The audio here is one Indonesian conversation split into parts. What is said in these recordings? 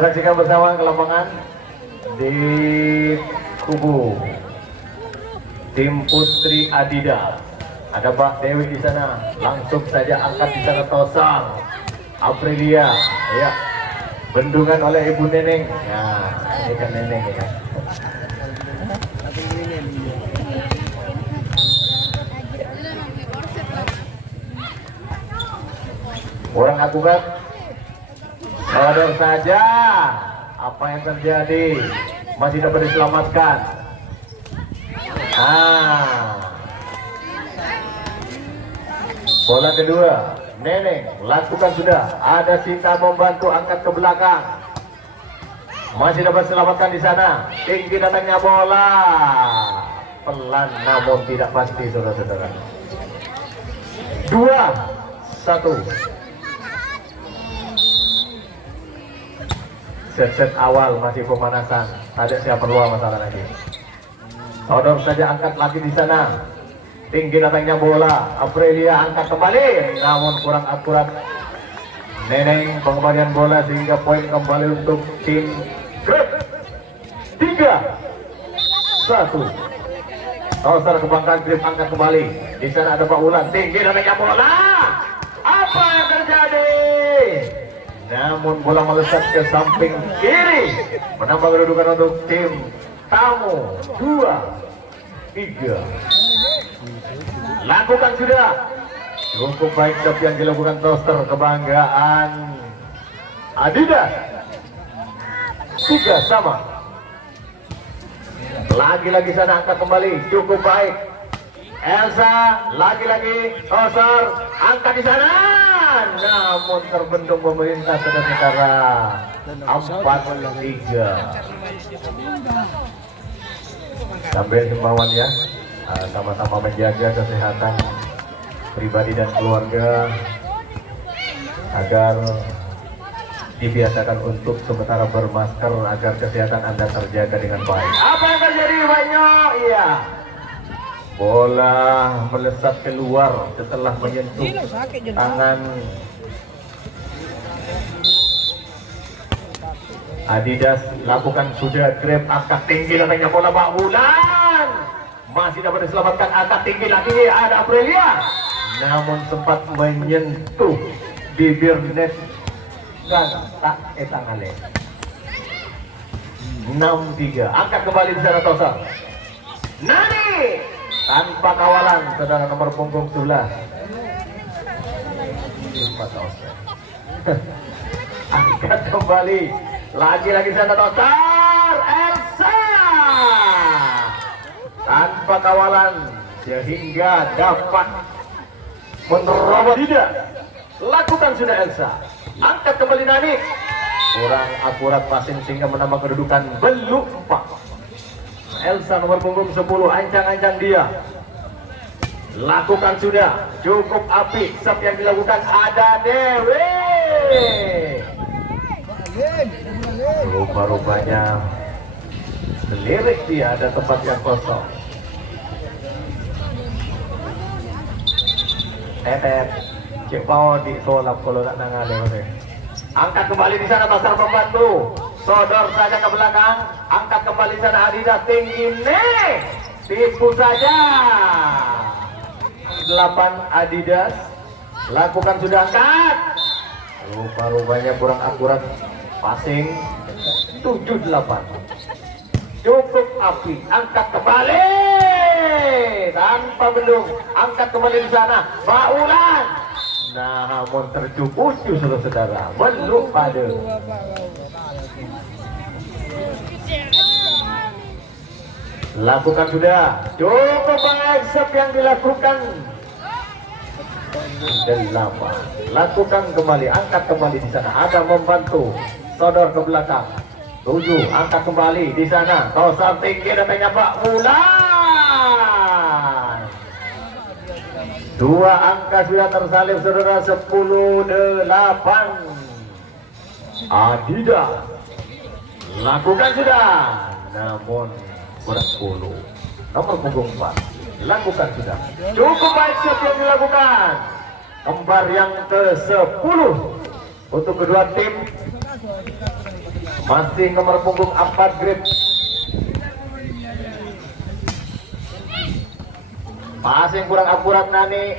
saksikan bersama ke lapangan di kubu tim Putri Adidas. Ada Mbak Dewi di sana, langsung saja angkat di sana Tosang. Aprilia, ya, bendungan oleh Ibu Neneng. Ya, ini kan Neneng ya. Kurang akurat. Sadar saja apa yang terjadi, masih dapat diselamatkan. Bola kedua, Neneng lakukan sudah. Ada Sinta membantu angkat ke belakang. Masih dapat selamatkan di sana. Tinggi datangnya bola. Pelan namun tidak pasti, saudara-saudara. 2-1. Set awal masih pemanasan, ada siapa luar masalah lagi. Sodor saja angkat lagi di sana. Tinggi datangnya bola. Aprilia angkat kembali, namun kurang akurat. Neneng pengembalian bola sehingga poin kembali untuk tim Grab. 3-1. Tosar kebanggaan Grab angkat kembali. Di sana ada Pak Ulan. Tinggi datangnya bola. Apa yang terjadi? Namun bola melesat ke samping kiri, menambah kedudukan untuk tim tamu. 2-3. Lakukan sudah. Cukup baik job yang dilakukan Toaster, kebanggaan Adidas. 3-3. Lagi-lagi sana angkat kembali, cukup baik. Elsa lagi-lagi Toaster angkat di sana. Namun terbendung pemerintah, saudara-saudara. 4-3. Sambil himbauan ya, sama-sama menjaga kesehatan pribadi dan keluarga agar dibiasakan untuk sementara bermasker agar kesehatan Anda terjaga dengan baik. Apa yang terjadi banyak? Iya. Bola melesat keluar setelah menyentuh tangan Adidas. Lakukan sudah Grab, angkat tinggi datangnya bola Pak Bulan. Masih dapat diselamatkan, angkat tinggi lagi ada Aprilia. Namun sempat menyentuh bibir net dan tak etangale. 6-3. Angkat kembali di sana Tosa. Nani tanpa kawalan, saudara nomor punggung 11. Angkat kembali. Lagi-lagi sana Tosar. Elsa tanpa kawalan sehingga dapat menerobos. Tidak. Lakukan sudah Elsa. Angkat kembali Nani. Kurang akurat passing sehingga menambah kedudukan belum 4. Elsa nomor punggung 10, ancang-ancang dia. Lakukan sudah, cukup apik. Sub yang dilakukan ada Dewi. Rupa-rupanya selirik dia, ada tempat yang kosong. Cek mau di solap kalau tak nangaleh. Angkat kembali di sana Pasar membantu. Sodor saja ke belakang, angkat kembali sana Adidas tinggi nih, tipu saja. 8 Adidas, lakukan sudah angkat. Rupa-rupanya kurang akurat passing. 7-8. Cukup api, angkat kembali tanpa bendung, angkat kembali di sana. Pak Ulan. Namun tercukucu saudara-saudara, belum pada. Lakukan sudah, cukup baik sub yang dilakukan. 8. Lakukan kembali, angkat kembali di sana. Ada membantu, sodor ke belakang. 7. Angkat kembali di sana. Tosar tinggi datangnya Pak Bulan. 2 angka sudah tersalib saudara. 10-8. Adidas. Lakukan sudah, namun kurang 10. Nomor punggung 4. Lakukan sudah. Cukup baik siap yang dilakukan. Kembar yang ke-10 untuk kedua tim. Masih nomor punggung 4 grip. Passing kurang akurat Nani.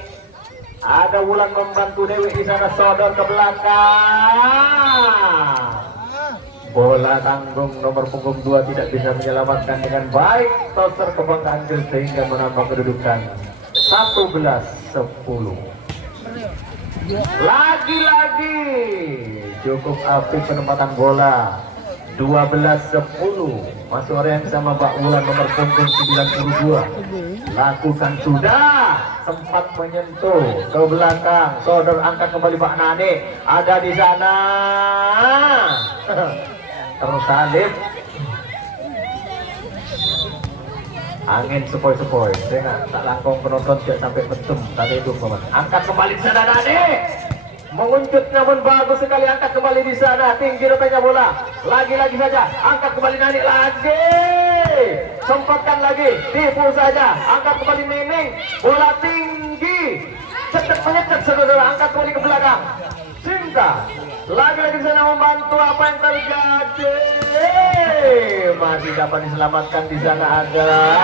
Ada Wulan membantu Dewi di sana, sodor ke belakang. Bola tanggung nomor punggung 2 tidak bisa menyelamatkan dengan baik. Toser ke belakang sehingga menambah kedudukan 11-10. Lagi-lagi cukup apik penempatan bola. 12-10. Masuk orang yang sama Pak Wulan nomor punggung 92. Lakukan sudah, sempat menyentuh ke belakang, sodor angkat kembali Pak Nani, ada di sana. Tersalip. Angin sepoi-sepoi. Saya tak langkong penonton tidak sampai betum tadi itu Paman. Angkat kembali di sana Nani. Menguncut namun bagus sekali, angkat kembali di sana, tinggi rupanya bola. Lagi-lagi saja, angkat kembali Nani lagi. Sempatkan lagi, tipu saja, angkat kembali Neneng, bola tinggi. Cetek menyetek saudara, angkat kembali ke belakang. Sinta, lagi-lagi di sana membantu, apa yang terjadi? Masih dapat diselamatkan di sana adalah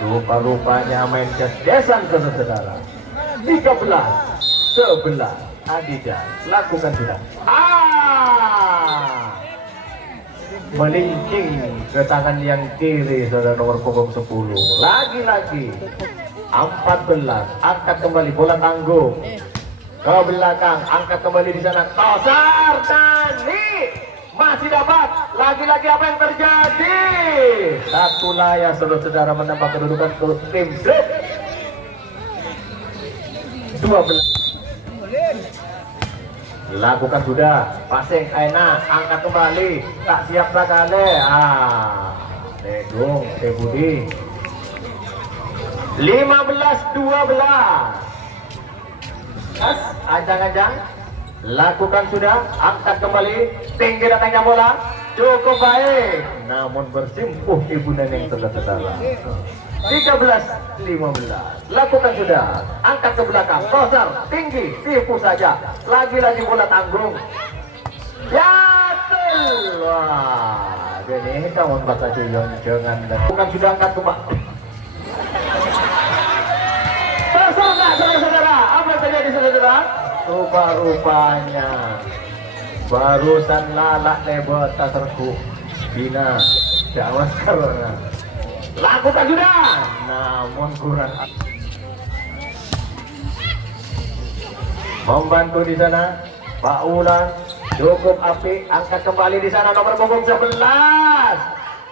rupa-rupanya main kedesan saudara. 13-11 Adija lakukan sudah. Melingking ke tangan yang kiri saudara nomor punggung 10. Lagi-lagi 14, angkat kembali bola tanggung ke belakang, angkat kembali di sana. Tosar Dani masih dapat. Lagi-lagi apa yang terjadi? Satu layar saudara menambah kedudukan ke tim Grip. 12. Lakukan sudah, passing enak, angkat kembali, tak siap sekali. Tegung, Tebudi. 15-12. Ancang-ancang, lakukan sudah, angkat kembali, tinggi datangnya bola, cukup baik, namun bersimpuh ibu neneng saudara. 13-15, lakukan sudah, angkat ke belakang, tosar, tinggi, tipu saja, lagi-lagi bola tanggung. Yatul, wah, ini kawan baca Cuyong, jangan lakukan sudah, angkat ke belakang. Tosar nggak saudara-saudara, apa yang terjadi saudara? Rupa-rupanya barusan lalak lebot taserku bina jawas karena lakukan sudah, namun kurang membantu di sana Pak Wulan, cukup api, angkat kembali di sana nomor punggung 11,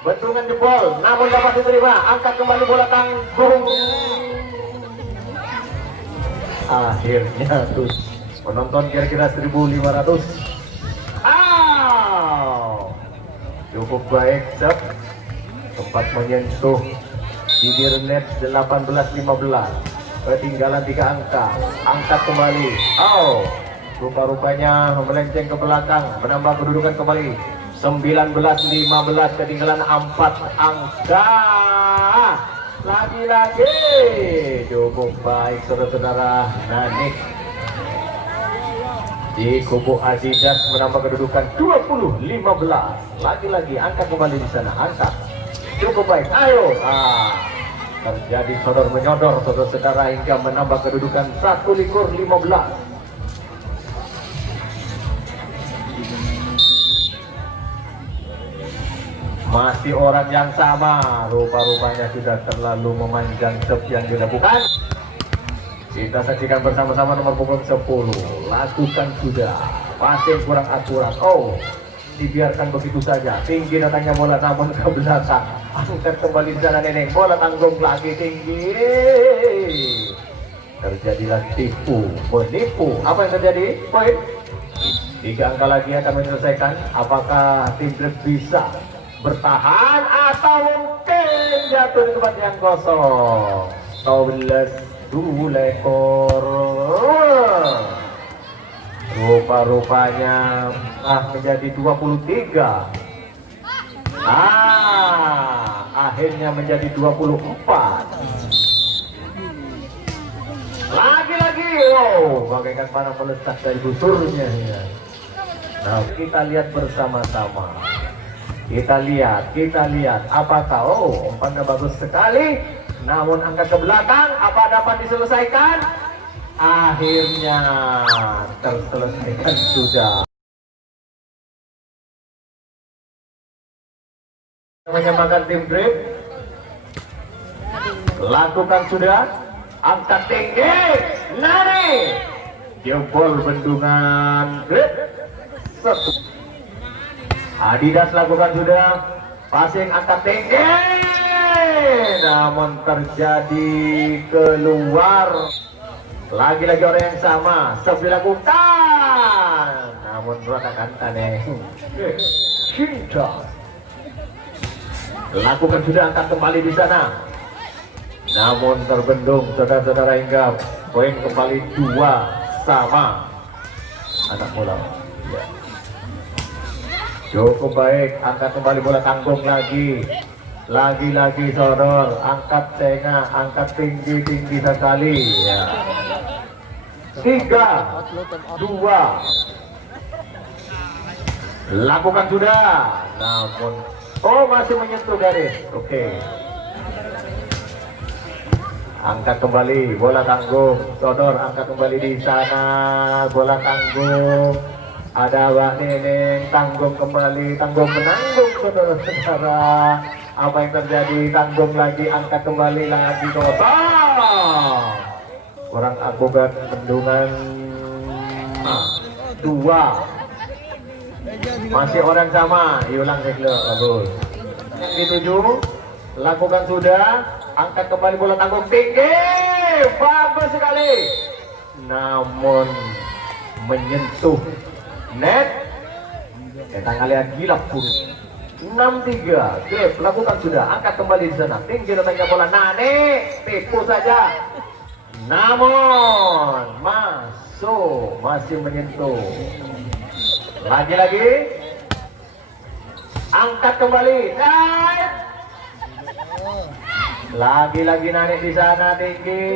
bentungan jempol, namun dapat diterima, angkat kembali bola tanggung. Akhirnya tuh penonton kira-kira 1.500. Cukup baik, Sep. Sempat menyentuh bibir net 18-15. Ketinggalan 3 angka. Angkat kembali. Rupa-rupanya melenceng ke belakang, menambah kedudukan kembali. 19-15, ketinggalan 4 angka. Lagi-lagi cukup baik saudara-saudara. Nanik di kubu Adidas menambah kedudukan 20-15. Lagi-lagi angkat kembali di sana, angkat cukup baik, ayo. Terjadi sodor menyodor saudara-saudara hingga menambah kedudukan 11-15. Masih orang yang sama, rupa-rupanya sudah terlalu memanjang serve yang dilakukan. Kita saksikan bersama-sama nomor punggung 10. Lakukan sudah, passing kurang akurat. Dibiarkan begitu saja. Tinggi datangnya bola namun ke belakang. Angkat kembali di sana Neneng. Bola tanggung lagi tinggi. Terjadilah tipu, menipu. Apa yang terjadi? Poin. 3 angka lagi akan menyelesaikan. Apakah tim Grip bisa bertahan atau mungkin jatuh di tempat yang kosong? 12 ekor. Rupa-rupanya menjadi 23. Akhirnya menjadi 24. Lagi-lagi, bagaikan panah meletak dari busurnya ya. Nah, kita lihat bersama-sama. Kita lihat. Apakah umpannya bagus sekali. Namun angkat ke belakang, apa dapat diselesaikan? Akhirnya terselesaikan sudah. Menyamakan tim grip. Lakukan sudah. Angkat tinggi. Nani. Jempol bendungan grip. Satu. Adidas lakukan sudah. Passing angkat tinggi. Namun terjadi keluar. Lagi-lagi orang yang sama. Serve dilakukan. Namun berantakan aneh. Cinta. Lakukan sudah, angkat kembali di sana. Namun terbendung, saudara-saudara, hingga poin kembali 2-sama. Anak bola. Ya. Cukup baik, angkat kembali bola tanggung lagi. Lagi-lagi Sodor, angkat tengah, angkat tinggi-tinggi sekali. Ya. 3-2. Lakukan sudah. Namun masih menyentuh garis. Oke. Angkat kembali bola tanggung. Sodor angkat kembali di sana. Bola tanggung. Ada Mbak Neneng, tanggung kembali, tanggung menanggung saudara-saudara. Apa yang terjadi? Tanggung lagi, angkat kembali lagi kosong. Kurang akurat bendungan 2. Masih orang sama, diulang dulu, bagus. Di 7, lakukan sudah, angkat kembali bola tanggung tinggi, bagus sekali. Namun menyentuh net. Kita ngeliat gila pun. 6-3, Grip lakukan sudah, angkat kembali di sana, tinggi datangnya bola. Nane, tipu saja. Namun masuk, masih menyentuh. Lagi-lagi angkat kembali. Lagi-lagi naik di sana tinggi.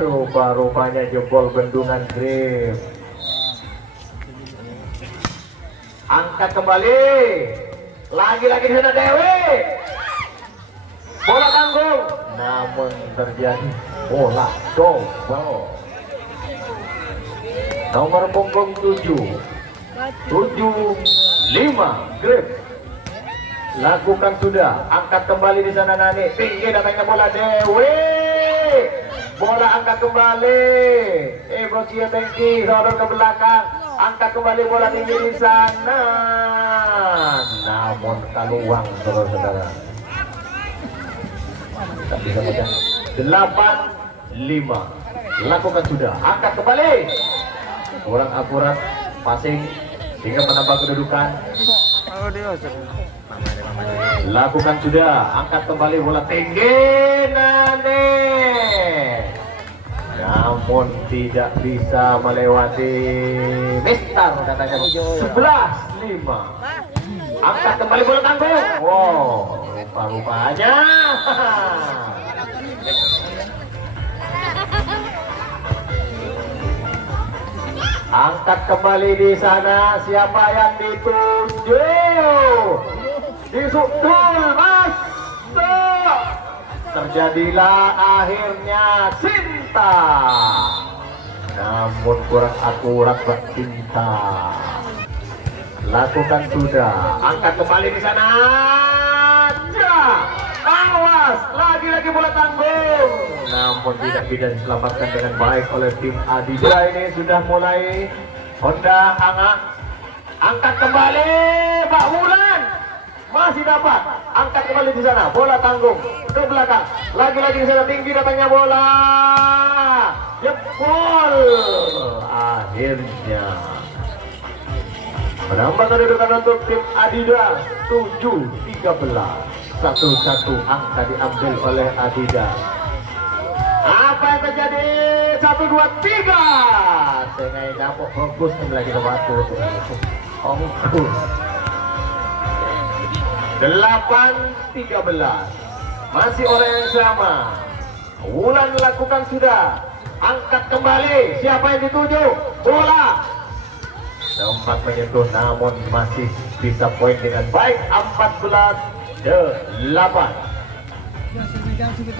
Rupa-rupanya jempol bendungan Grip. Angkat kembali. Lagi-lagi di sana Dewi. Bola tanggung. Namun terjadi bola double. Nomor punggung 7-5 Grip. Lakukan sudah, angkat kembali di sana Nani. Tinggi datangnya bola Dewi. Bola angkat kembali. Bocia tinggi, Sodor ke belakang. Angkat kembali bola tinggi di sana. Namun keluar saudara-saudara. Tak bisa baca. 8-5. Lakukan sudah, angkat kembali. Kurang akurat passing hingga menambah kedudukan. Lakukan sudah, angkat kembali bola tinggi Nane. Namun tidak bisa melewati Mister katanya. 11-5. Angkat kembali bola tanggung. Wow, rupa-rupanya. Angkat kembali di sana. Siapa yang dituju? Disukul masuk. Terjadilah akhirnya cinta. Namun kurang akurat buat cinta. Lakukan sudah. Angkat kembali di sana. Awas, lagi-lagi bola tanggung. Namun tidak bisa diselamatkan dengan baik oleh tim Adidas. Ini sudah mulai Honda hangat. Angkat kembali Pak Wulan. Masih dapat. Angkat kembali di sana. Bola tanggung ke belakang. Lagi-lagi di sana tinggi datangnya bola. Jempol. Akhirnya menambah kedudukan untuk tim Adidas 7-13. 1-1 angka diambil oleh Adidas. Apa yang terjadi? 1-2-3. Sengai dapur fokus lagi ke batu. Fokus. 8-13. Masih orang yang sama. Wulan lakukan sudah. angkat kembali. Siapa yang dituju? Bola sempat menyentuh namun masih bisa poin dengan baik. 14-8.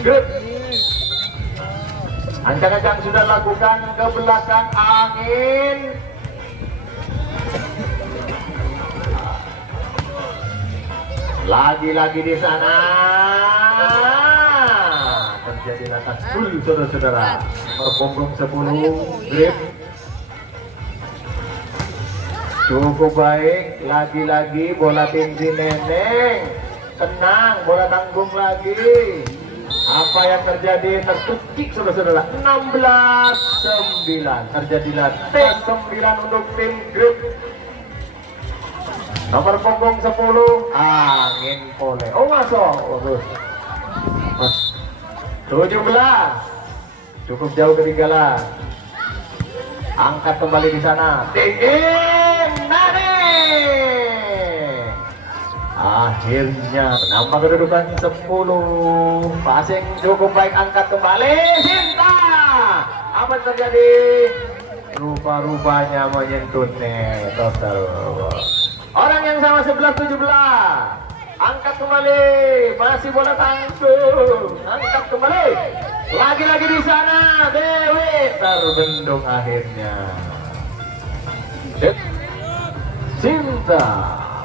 Good. Ancang-ancang sudah lakukan ke belakang angin. Lagi-lagi di sana terjadi lantas full, saudara-saudara. Berpunggung 10 grip. Cukup baik. Lagi-lagi bola tinggi Neneng. Tenang, bola tanggung lagi. Apa yang terjadi? Tertukik, saudara-saudara. 16-9. Terjadilah T9 untuk tim grup. Nomor punggung 10 angin pole. Oh masuk. Mas 17. Cukup jauh ketinggalan. Angkat kembali di sana. Tinggi Nani. Akhirnya menambah kedudukan 10. Passing cukup baik, angkat kembali. Sinta. Apa yang terjadi? Rupa-rupanya menyentuh net. Total. Orang yang sama 11-17. Angkat kembali. Masih bola tanggung. Angkat kembali. Lagi-lagi di sana. Dewi terbendung akhirnya. Cinta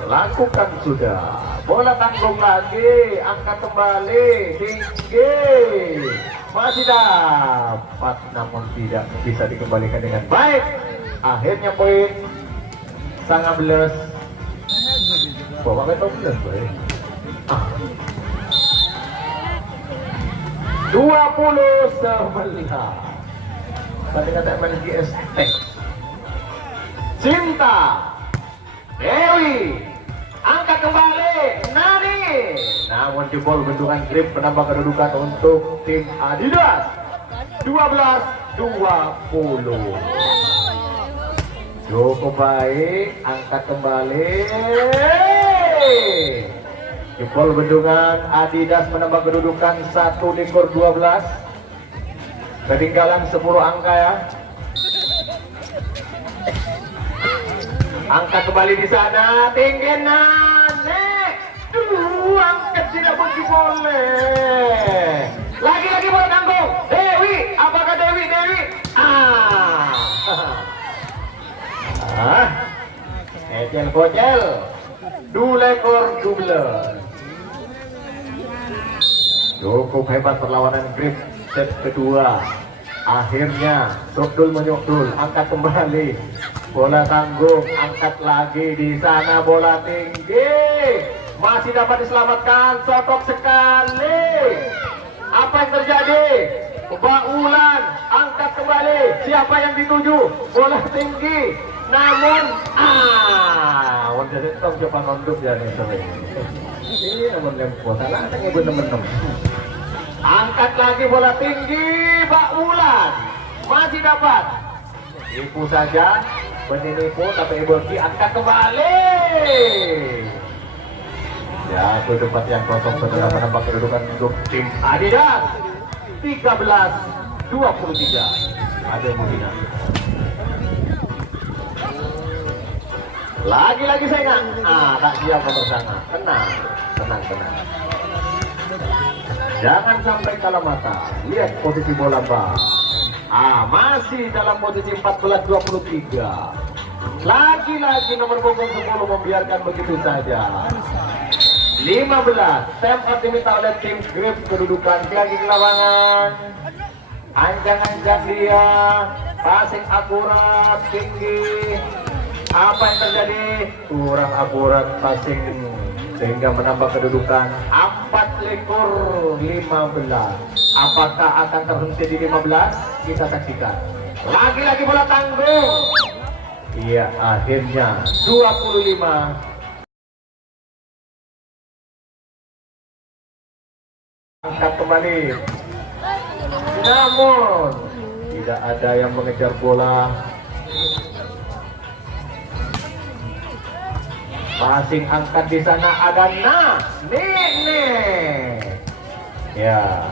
lakukan sudah. Bola tanggung lagi. Angkat kembali. Tinggi. Masih dapat namun tidak bisa dikembalikan dengan baik. Akhirnya poin sangat belas. Bawa ke belas, boy. 20-11. Tadi kata main GST. Cinta Dewi angkat kembali. Nani namun jebol bentukan grip menambah kedudukan untuk tim Adidas. 12-20. Cukup baik, angkat kembali. Jebol bendungan Adidas menambah kedudukan 1-12. Ketinggalan 10 angka ya. Angkat kembali di sana, tinggi Nane. Angkat tidak begitu boleh. Lagi-lagi bola tanggung. Dewi, apakah Dewi? Ecel kocel. Dulekor double. Cukup hebat perlawanan grip set kedua. Akhirnya Sokdul menyokdul, angkat kembali. Bola tanggung, angkat lagi di sana, bola tinggi. Masih dapat diselamatkan, sotok sekali. Apa yang terjadi? Baulan, angkat kembali. Siapa yang dituju? Bola tinggi. Namun, jadi tong coba nonduk ya nih sering. Ini namun lempo salah, ibu temen-temen. Angkat lagi bola tinggi, Baulan. Masih dapat. Ibu saja, beninipu tapi ibu angkat kembali. Ya, itu tempat yang kosong setelah menambah kedudukan untuk tim Adidas. 13-23. Ada Mudina. Lagi-lagi saingan. Tak siap bersama. Tenang. Jangan sampai kalah mata. Lihat posisi bola bang. Masih dalam posisi 14-23. Lagi-lagi nomor punggung 10 membiarkan begitu saja. 15. Tempat diminta oleh tim grip kedudukan lagi di lapangan. Ancang-ancang dia. Passing akurat, tinggi. Apa yang terjadi? Kurang akurat passing sehingga menambah kedudukan 14-15. Apakah akan terhenti di 15? Kita saksikan. Lagi-lagi bola tanggung. Iya, akhirnya 25. Angkat kembali. Namun tidak ada yang mengejar bola. Passing angkat di sana ada Nene. Ya,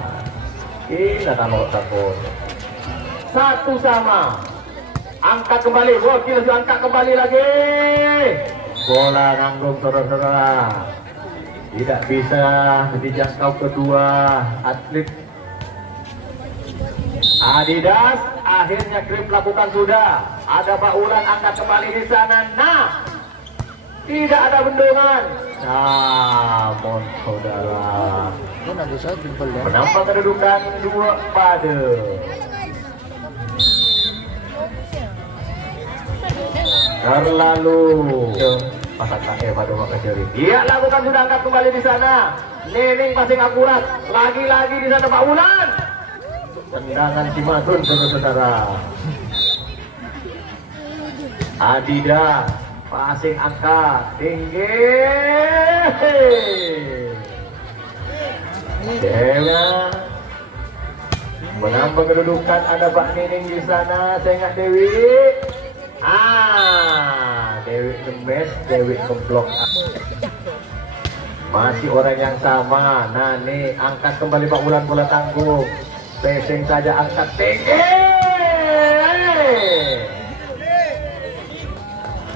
ini takut. satu sama. Angkat kembali, wakil angkat kembali lagi. Bola nanggung saudara-saudara. Tidak bisa dijangkau kedua atlet Adidas. Akhirnya Grip lakukan sudah. Ada baulan, angkat kembali di sana. Nah, tidak ada bendungan. Namun saudara, menambah kedudukan 2-2. Terlalu pasang kaki pada waktu jari. Dia lakukan sudah, angkat kembali di sana. Nening passing akurat. Lagi-lagi di sana Pak Ulan. Tendangan Cimatun saudara-saudara. Adidas passing angkat tinggi. Dewa menambah kedudukan. Ada Pak Nening di sana. Saya ingat Dewi. Dewi Gemes, Dewi Gemblok. Masih orang yang sama. Nah nih, angkat kembali Pak Ulan, bola tanggung. Pesing saja, angkat tinggi.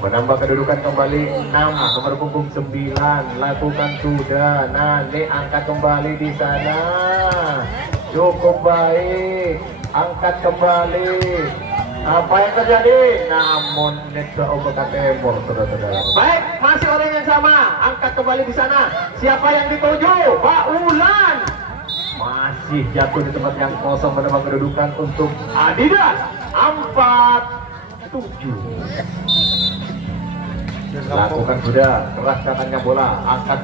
Menambah kedudukan kembali 6, nomor punggung 9. Lakukan sudah. Nah nih, angkat kembali di sana. Cukup baik. Angkat kembali. Apa yang terjadi? Namun Netsa Oboka Timur, saudara-saudara. Baik, masih orang yang sama. Angkat kembali di sana. Siapa yang dituju? Pak Ulan. Masih jatuh di tempat yang kosong, menambah kedudukan untuk Adidas 4-7. Lakukan sudah, keras datangnya bola, angkat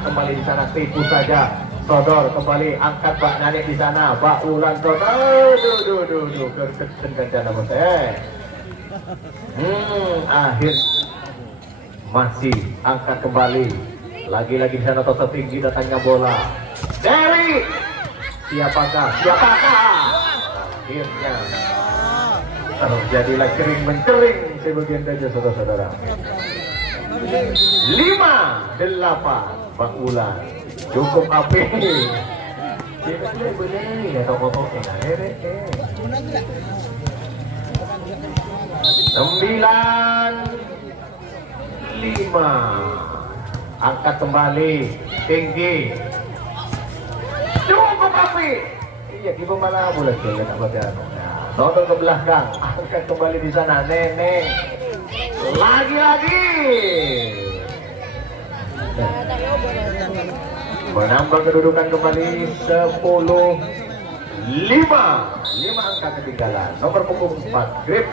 kembali di sana, tipu saja. Sodor kembali, angkat Pak Nanik di sana. Pak Ulan sodor. Gergeten ganda nama saya. Akhir masih angkat kembali. Lagi-lagi di sana total tinggi datangnya bola. Dewi. Siapakah? Akhirnya terjadilah kering mencering sebagian saja saudara-saudara. 5-8 Pak Ulan. Cukup api. 9-5. Angkat kembali tinggi. Cukup api. Iya, di mana boleh saya tak baca. Nonton ke belakang. Angkat kembali di sana. Nenek. Lagi-lagi. Menambah kedudukan kembali 10-5. 5 angka ketinggalan. Nomor punggung 4 Grip.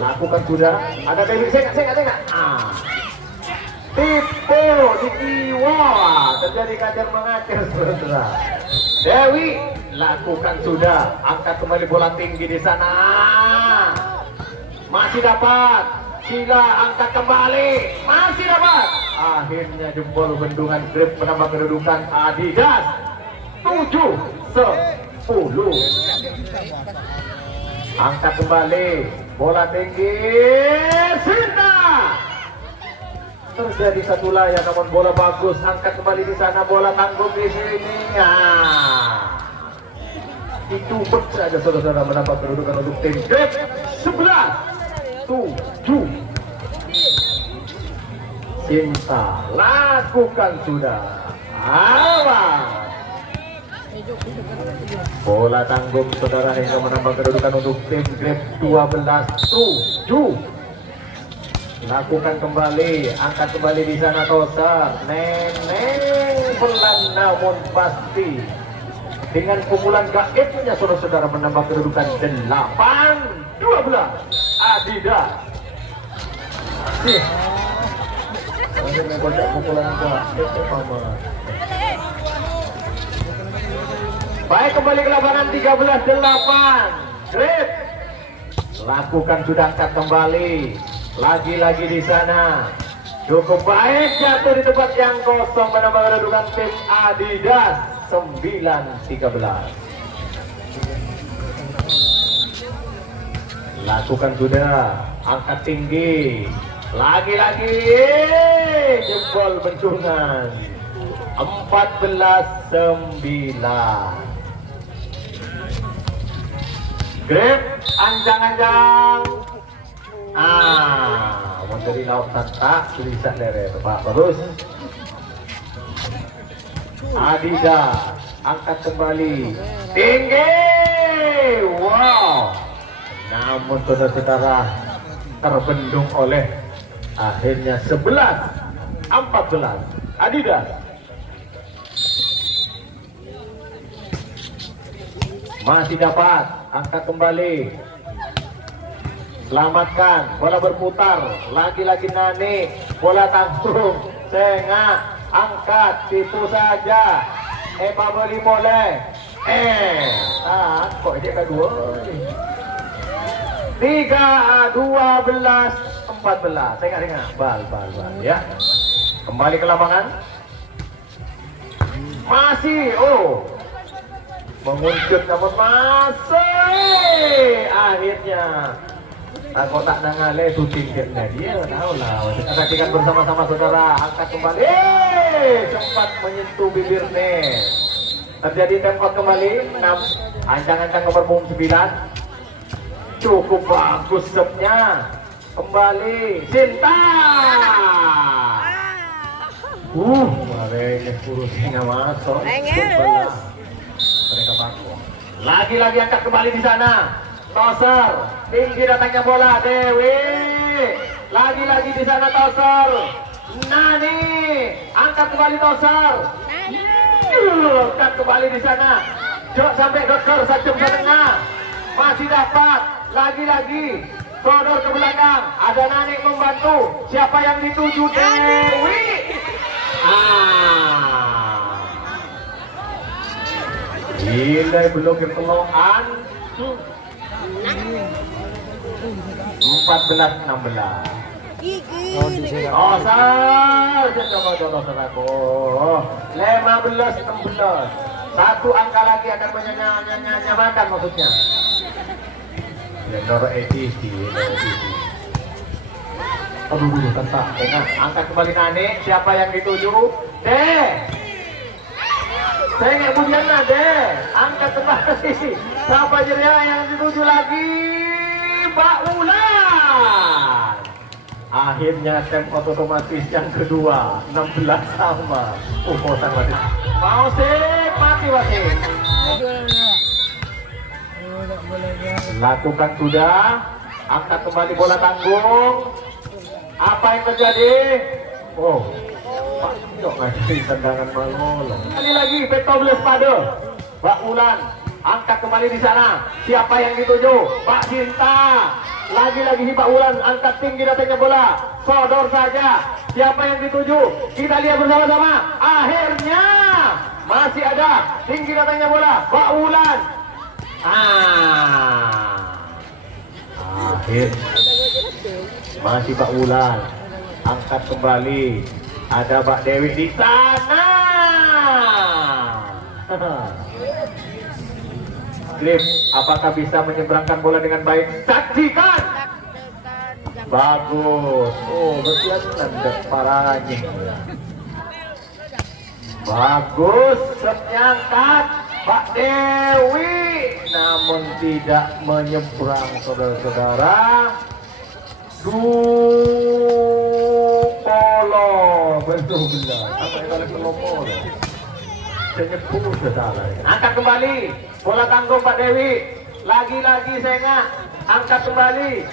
Lakukan sudah. Ada Dewi. Saya nggak. Tipu di Iwa. Terjadi kacer mengacer saudara. Dewi lakukan sudah. Angkat kembali bola tinggi di sana. Masih dapat. Sila angkat kembali. Masih dapat. Akhirnya jempol bendungan Grip menambah kedudukan Adidas 7-10. Angkat kembali. Bola tinggi. Sinta. Terjadi satu layar namun bola bagus. Angkat kembali di sana. Bola tanggung di sini. Itu saja saudara-saudara menambah kedudukan untuk tim Grip 11-7. Cinta lakukan sudah. Awas. Bola tanggung saudara hingga menambah kedudukan untuk tim Grip 12-7. Lakukan kembali, angkat kembali di sana Tosa. Neneng pelan namun pasti. Dengan pukulan gaibnya saudara-saudara menambah kedudukan 8-12. Adidas. Baik, kembali ke lapangan 13-8. Grip. Lakukan sudah, angkat kembali. Lagi-lagi di sana. Cukup baik, jatuh di tempat yang kosong menambah kedudukan tim Adidas 9-13. Lakukan sudah, angkat tinggi. Lagi-lagi jempol bendungan 14-9. grip anjang-anjang. Menteri laut tak tulisan lere Pak terus. Adida angkat kembali tinggi. Wow. Namun saudara-saudara terbendung oleh akhirnya 11-14 Adidas. Masih dapat angkat kembali, selamatkan, bola berputar, lagi-lagi Nani, bola tanggung, Senga, angkat, tipu saja, Pabeli boleh, kok dia kedua, 3-12-14, saya ingat, bal, ya, kembali ke lapangan, masih, menguncut namun masih akhirnya kotak nangale syuting dia tahu lah. Kita saksikan bersama-sama saudara, angkat kembali cepat menyentuh bibir net, terjadi tempat kembali 6 ancang-ancang nomor punggung 9 cukup bagus setnya kembali Sinta mereka kurusnya masuk mereka baku. Lagi-lagi angkat kembali di sana. Toser, tinggi datangnya bola Dewi. Lagi-lagi di sana Toser. Nani, angkat kembali Toser. Angkat kembali di sana. Jok sampai dokter 1 jam setengah. Masih dapat. Lagi-lagi. Sodor ke belakang. Ada Nani membantu. Siapa yang dituju? Dewi. Gila belum kepeloan 14-16. Coba 15-16. Satu angka lagi akan menyamakan maksudnya. Lenor edisi. Aduh, tentak. Angkat kembali Nani. Siapa yang dituju? Saya nggak kemudian deh, angkat kembali. Siapa jeria yang dituju lagi? Mbak Ulan. Akhirnya tempo otomatis yang kedua, 16 sama. Sangat mau sih, mati. Lakukan sudah, angkat kembali bola tanggung. Apa yang terjadi? Pak Jok ngasih tendangan malu. Kali lagi Petobles pada Mbak Ulan angkat kembali di sana. Siapa yang dituju? Pak Cinta. Lagi-lagi Mbak Ulan angkat tinggi datangnya bola. Sodor saja. Siapa yang dituju? Kita lihat bersama-sama. Akhirnya masih ada tinggi datangnya bola. Mbak Ulan. Akhir masih Mbak Ulan angkat kembali. Ada Mbak Dewi di sana. Grip, apakah bisa menyeberangkan bola dengan baik? Saksikan. Bagus. Bersiap nendek parahnya. Bagus, senyangkat Mbak Dewi, namun tidak menyeberang saudara-saudara. Polo benar-benar apa yang kalian polo senyepur saudara. Angkat kembali bola tanggung Pak Dewi. Lagi-lagi Senga angkat kembali.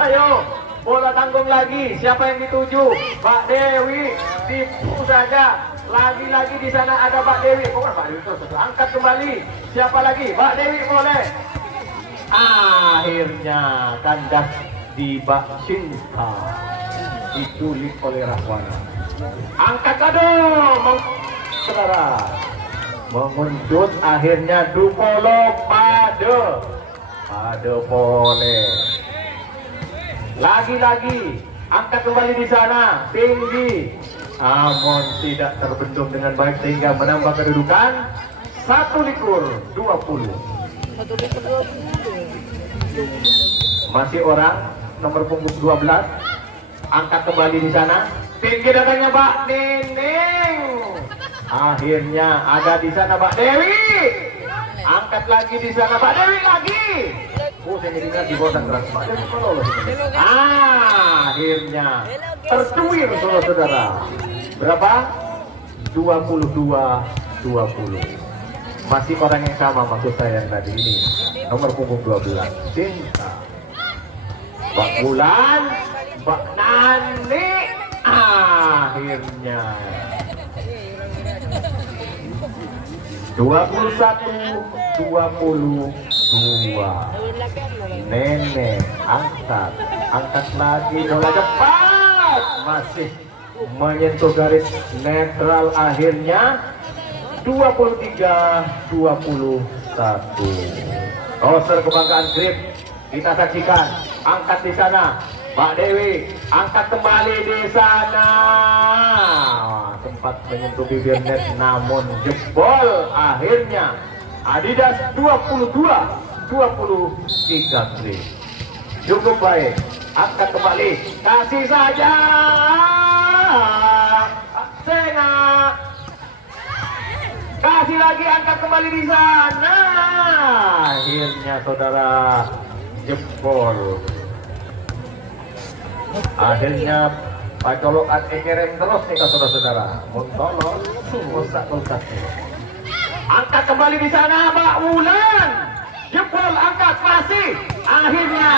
Ayo bola tanggung lagi. Siapa yang dituju? Pak Dewi. Tipu saja. Lagi-lagi di sana ada Pak Dewi. Pak Dewi terus angkat kembali. Siapa lagi? Pak Dewi boleh. Akhirnya kandas di Mbak Cinta diculik oleh Rahwana. Angkat kado saudara menguncut akhirnya Dupolo pada pole. Lagi-lagi angkat kembali di sana tinggi, namun tidak terbendung dengan baik sehingga menambah kedudukan 1-20. Masih orang nomor punggung 12 angkat kembali di sana tinggi datangnya Mbak Nining. Akhirnya ada di sana Mbak Dewi. Angkat lagi di sana Pak Dewi lagi. Saya jadi di bosan keras Pak Dewi lolos. Akhirnya tercuir saudara-saudara. Berapa? 22-20. Masih orang yang sama maksud saya yang tadi ini. Nomor punggung 12. Cinta. Mbak Bulan, Mbak Nani. Akhirnya 21-22. Nenek angkat lagi bola cepat, masih menyentuh garis netral. Akhirnya 23-21. Roster kebanggaan grip kita saksikan. Angkat di sana Mbak Dewi, angkat kembali di sana. Sempat menyentuh bibir net namun jebol. Akhirnya Adidas 22-23 grip. Cukup baik. Angkat kembali, kasih saja. Senga. Kasih lagi, angkat kembali di sana. Akhirnya saudara jebol. Akhirnya pacolokan ekerem terus nih saudara-saudara. Muntolong, musak-musak. Angkat kembali di sana Mbak Wulan. Jebol, angkat masih. Akhirnya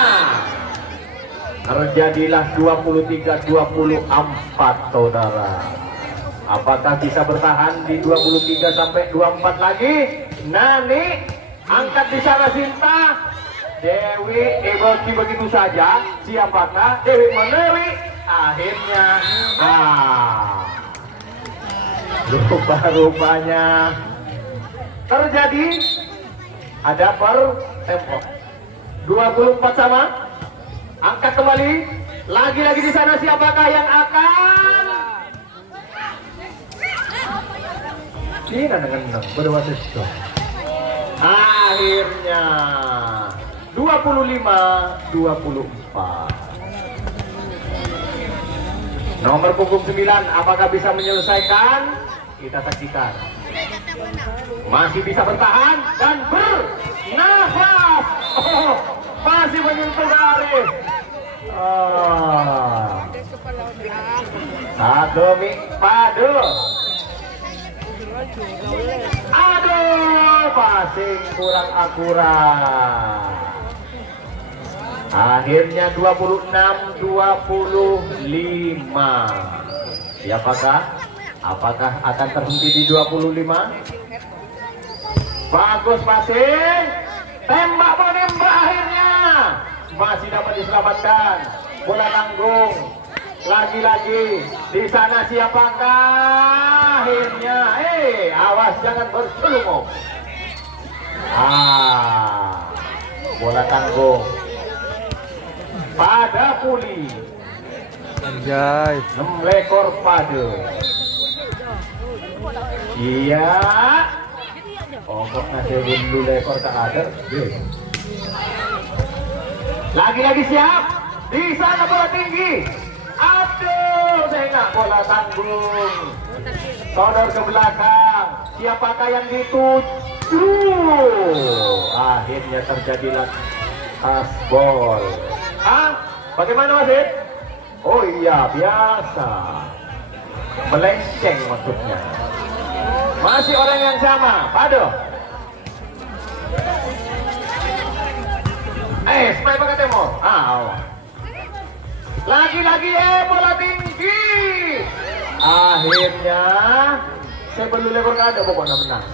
terjadilah 23-24 saudara. Apakah bisa bertahan di 23 sampai 24 lagi? Nani angkat di sana Sinta. Dewi Ebolki begitu saja. Siapakah? Dewi Menewi. Akhirnya rupa-rupanya terjadi ada per tempo 24 sama. Angkat kembali lagi-lagi di sana. Siapakah yang akan ini dengan berdua sesok. Akhirnya 25-24. Nomor punggung 9 apakah bisa menyelesaikan? Kita saksikan. Masih bisa bertahan dan bernafas. Masih menyentuh garis. Satu padu. Aduh, passing kurang akurat. Akhirnya 26-25. Siapakah? Apakah akan terhenti di 25? Bagus passing. Tembak menembak akhirnya. Masih dapat diselamatkan. Bola tanggung. Lagi-lagi di sana siapakah? Akhirnya awas jangan berselumuh. Bola tanggung pada puli. Anjay, 6 ekor padu. Iya. Pokok nasi dulu ekor tak ada. Lagi-lagi siap. Di sana bola tinggi. Aduh, saya nggak bola tanggung. Sodor ke belakang. Siapakah yang dituju? Akhirnya terjadilah asbol. Bagaimana wasit? Oh iya, biasa. Melenceng maksudnya. Masih orang yang sama. Pado. Supaya pakai temo. Lagi-lagi bola tinggi. Akhirnya saya belum lekor nggak ada pokoknya menang.